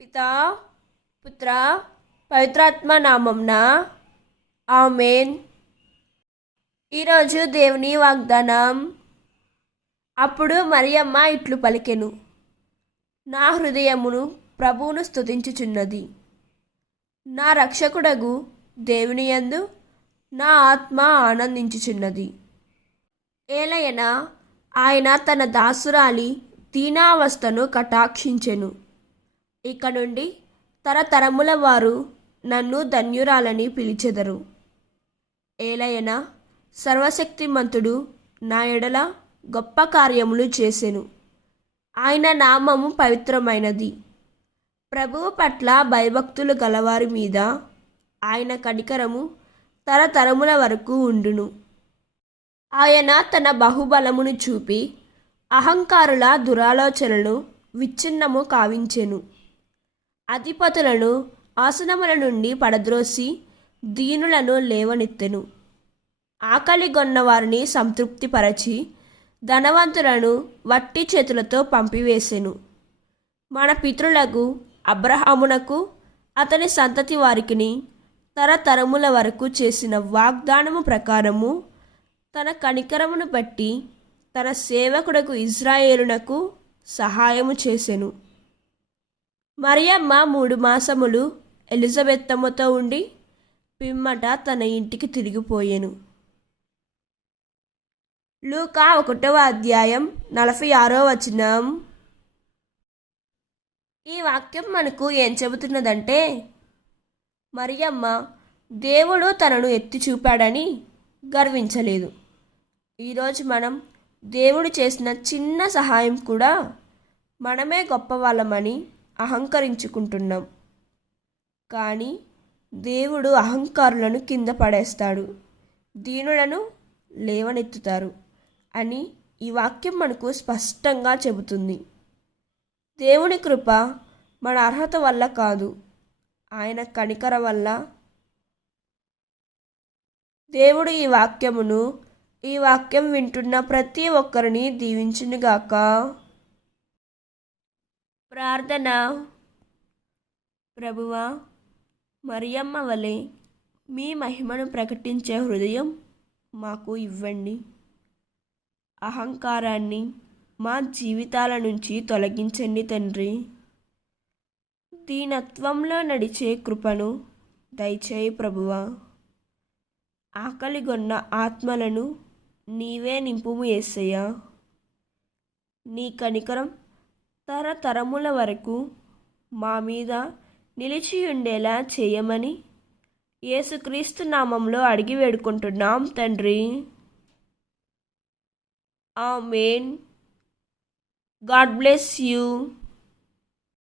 పితా పుత్ర పవిత్రాత్మ నామంన ఆమెన్. ఈరోజు దేవుని వాగ్దానం అప్పుడు మరియమ్మ ఇట్లు పలికెను. నా హృదయమును ప్రభువును స్తుతించుచున్నది. నా రక్షకుడగు దేవుని యందు నా ఆత్మ ఆనందించుచున్నది. ఏలయన ఆయన తన దాసురాలి దీనావస్థను కటాక్షించెను. ఇక నుండి తరతరముల వారు నన్ను ధన్యురాలని పిలిచెదరు. ఏలయన సర్వశక్తిమంతుడు నా ఎడల గొప్ప కార్యములు చేసెను. ఆయన నామము పవిత్రమైనది. ప్రభువు పట్ల భయభక్తులు గలవారి మీద ఆయన కనికరము తరతరముల వరకు ఉండును. ఆయన తన బహుబలమును చూపి అహంకారుల దురాలోచనలను విచ్ఛిన్నము కావించెను. అధిపతులను ఆసనముల నుండి పడద్రోసి దీనులను లేవనెత్తెను. ఆకలిగొన్న వారిని సంతృప్తిపరచి ధనవంతులను వట్టి చేతులతో పంపివేసెను. మన పితృలకు అబ్రహామునకు అతని సంతతి వారికిని తరతరముల వరకు చేసిన వాగ్దానము ప్రకారము తన కనికరమును బట్టి తన సేవకుడకు ఇజ్రాయేలునకు సహాయము చేసెను. మరియమ్మ మూడు మాసములు ఎలిజబెత్తమ్మతో ఉండి పిమ్మట తన ఇంటికి తిరిగిపోయెను. లూకా ఒకటవ అధ్యాయం నలభై ఆరో వచనం. ఈ వాక్యం మనకు ఏం చెబుతున్నదంటే మరియమ్మ దేవుడు తనను ఎత్తి చూపాడని గర్వించలేదు. ఈరోజు మనం దేవుడు చేసిన చిన్న సహాయం కూడా మనమే గొప్పవాళ్ళమని అహంకరించుకుంటున్నాం. కానీ దేవుడు అహంకారులను కింద పడేస్తాడు. దీనులను లేవనెత్తుతారు అని ఈ వాక్యం మనకు స్పష్టంగా చెబుతుంది. దేవుని కృప మన అర్హత వల్ల కాదు. ఆయన కనికర వల్ల. దేవుడు ఈ వాక్యమును ఈ వాక్యం వింటున్న ప్రతి ఒక్కరిని దీవించునుగాక. ప్రార్థన. ప్రభువా మరియమ్మ వలె మీ మహిమను ప్రకటించే హృదయం మాకు ఇవ్వండి. అహంకారాన్ని మా జీవితాల నుంచి తొలగించండి తండ్రి. దీనత్వంలో నడిచే కృపను దయచేయి ప్రభువా. ఆకలిగొన్న ఆత్మలను నీవే నింపుము ఏసయ్యా. నీ కనికరం తరతరముల వరకు మా మీద నిలిచి ఉండేలా చేయమని యేసుక్రీస్తు నామంలో అడిగి వేడుకుంటున్నాం తండ్రి. ఆమెన్. God bless you.